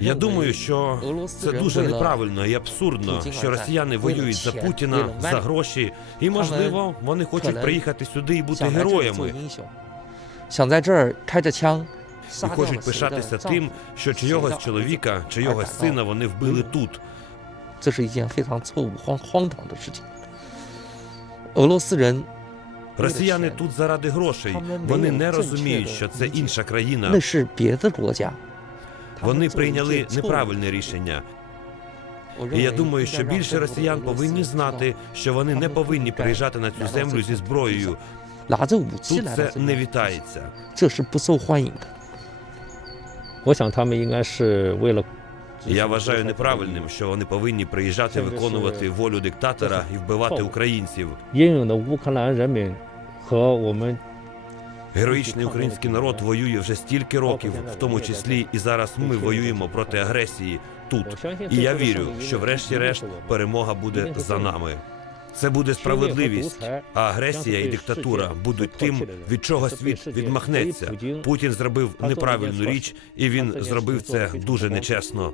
Я думаю, що це дуже неправильно і абсурдно, що росіяни воюють за Путіна за гроші, і можливо, вони хочуть приїхати сюди і бути героями. І хочуть пишатися тим, що чийогось чоловіка, чийогось сина вони вбили тут. Це ж Росіяни тут заради грошей. Вони не розуміють, що це інша країна. Вони прийняли неправильне рішення. І я думаю, що більше росіян повинні знати, що вони не повинні приїжджати на цю землю зі зброєю. Тут це не вітається. Я вважаю неправильним, що вони повинні приїжджати виконувати волю диктатора і вбивати українців. Героїчний український народ воює вже стільки років, в тому числі і зараз ми воюємо проти агресії тут. І я вірю, що, врешті-решт, перемога буде за нами. Це буде справедливість, а агресія і диктатура будуть тим, від чого світ відмахнеться. Путін зробив неправильну річ, і він зробив це дуже нечесно.